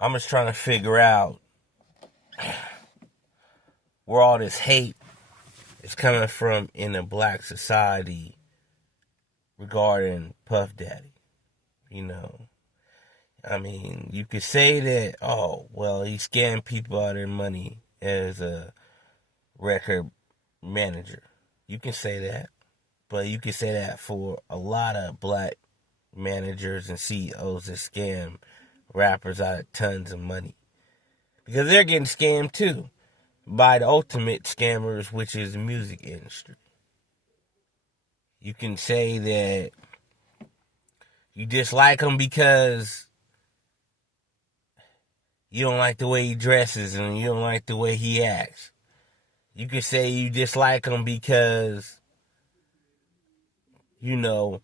I'm just trying to figure out where all this hate is coming from in the black society regarding Puff Daddy. You know, I mean, you could say that, oh, well, he scammed people out of their money as a record manager. You can say that. But you can say that for a lot of black managers and CEOs that scam rappers out of tons of money. Because they're getting scammed too by the ultimate scammers, which is the music industry. You can say that you dislike him because you don't like the way he dresses and you don't like the way he acts. You can say you dislike him because, you know,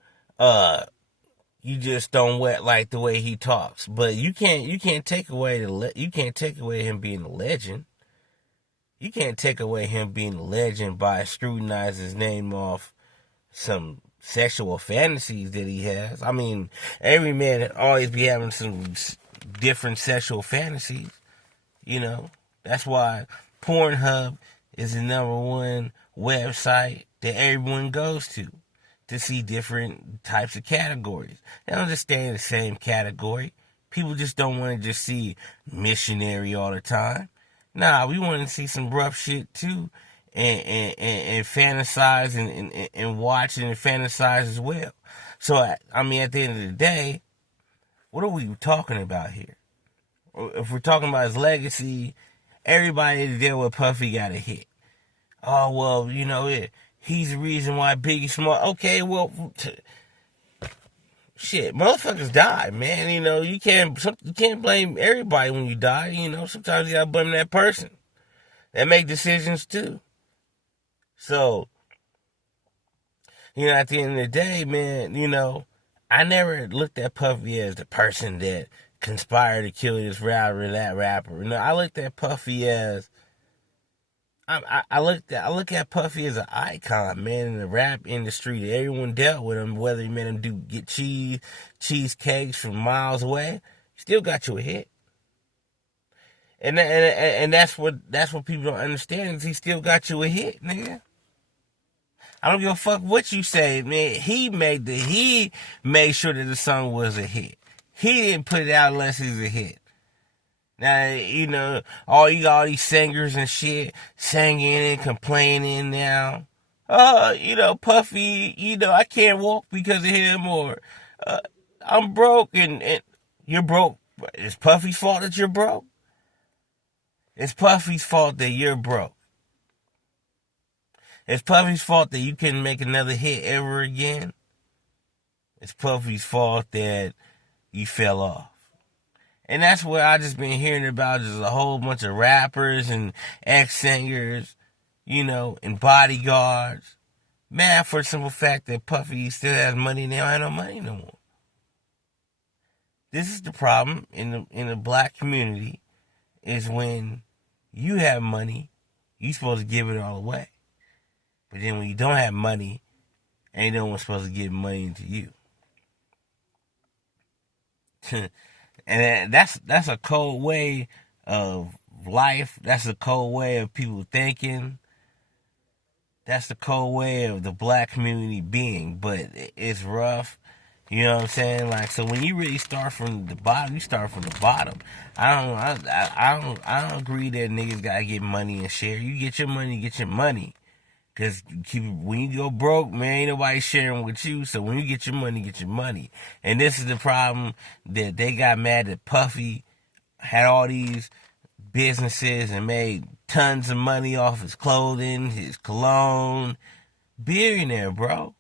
you just don't like the way he talks. But you can't take away him being a legend. You can't take away him being a legend by scrutinizing his name off some sexual fantasies that he has. I mean, every man always be having some different sexual fantasies. You know, that's why Pornhub is the #1 website that everyone goes to see different types of categories. They don't just stay in the same category. People just don't want to just see missionary all the time. Nah, we want to see some rough shit too, and fantasize and watch and fantasize as well. So, I mean, at the end of the day, what are we talking about here? If we're talking about his legacy, everybody that dealt with Puffy got a hit. Oh, well, you know, he's the reason why Biggie Small. Okay, well, shit, motherfuckers die, man. You know, you can't blame everybody when you die. You know, sometimes you gotta blame that person. They make decisions too. So, you know, at the end of the day, man, you know, I never looked at Puffy as the person that conspired to kill this rapper or that rapper. You know, I looked at Puffy as I look at Puffy as an icon, man, in the rap industry that everyone dealt with him, whether he made him get cheesecakes from miles away, he still got you a hit. And that's what people don't understand is he still got you a hit, nigga. I don't give a fuck what you say, man. He made sure that the song was a hit. He didn't put it out unless it was a hit. Now, you know, you got all these singers and shit singing and complaining now. You know, Puffy, you know, I can't walk because of him, or I'm broke and you're broke. It's Puffy's fault that you're broke. It's Puffy's fault that you're broke. It's Puffy's fault that you couldn't make another hit ever again. It's Puffy's fault that you fell off. And that's what I just been hearing about, just a whole bunch of rappers and ex-singers, you know, and bodyguards. Mad for the simple fact that Puffy still has money and they don't have no money no more. This is the problem in the black community, is when you have money, you're supposed to give it all away. But then when you don't have money, ain't no one supposed to give money to you. And that's a cold way of life. That's a cold way of people thinking. That's the cold way of the black community being. But it's rough. You know what I'm saying? Like, so when you really start from the bottom, you start from the bottom. I don't agree that niggas gotta get money and share. You get your money. Because when you go broke, man, ain't nobody sharing with you. So when you get your money. And this is the problem, that they got mad that Puffy had all these businesses and made tons of money off his clothing, his cologne. Billionaire, bro.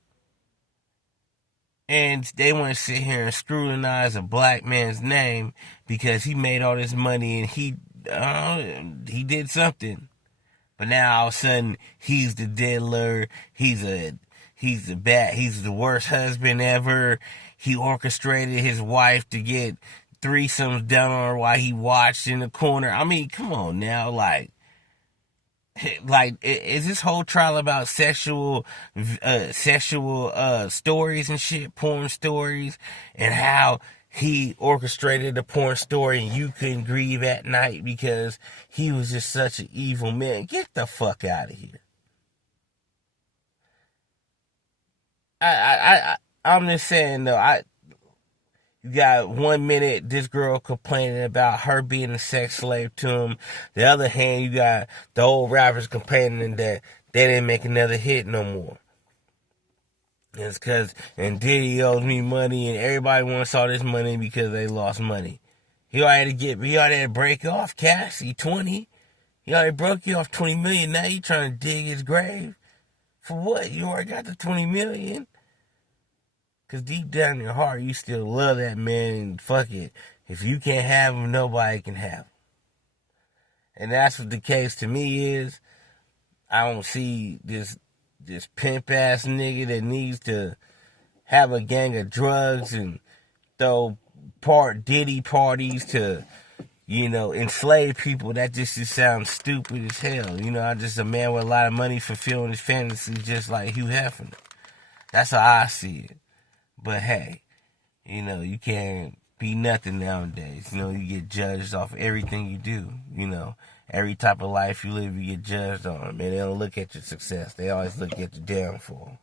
And they want to sit here and scrutinize a black man's name because he made all this money and he did something. But now all of a sudden he's the diddler. He's the worst husband ever. He orchestrated his wife to get threesomes done on her while he watched in the corner. I mean, come on now, like, is this whole trial about sexual stories and shit, porn stories, and how he orchestrated the porn story and you couldn't grieve at night because he was just such an evil man. Get the fuck out of here. I'm just saying though, you got 1 minute this girl complaining about her being a sex slave to him. The other hand, you got the old rappers complaining that they didn't make another hit no more. It's because, and Diddy owes me money, and everybody wants all this money because they lost money. He already had to break off Cassie 20. He already broke you off 20 million. Now you trying to dig his grave. For what? You already got the 20 million. Because deep down in your heart, you still love that man, and fuck it. If you can't have him, nobody can have him. And that's what the case to me is. I don't see this pimp ass nigga that needs to have a gang of drugs and throw Diddy parties to, enslave people. That just sounds stupid as hell. I'm just a man with a lot of money fulfilling his fantasies just like Hugh Hefner. That's how I see it. But hey, you can't be nothing nowadays. You get judged off everything you do. Every type of life you live, you get judged on. Man, they don't look at your success. They always look at your downfall.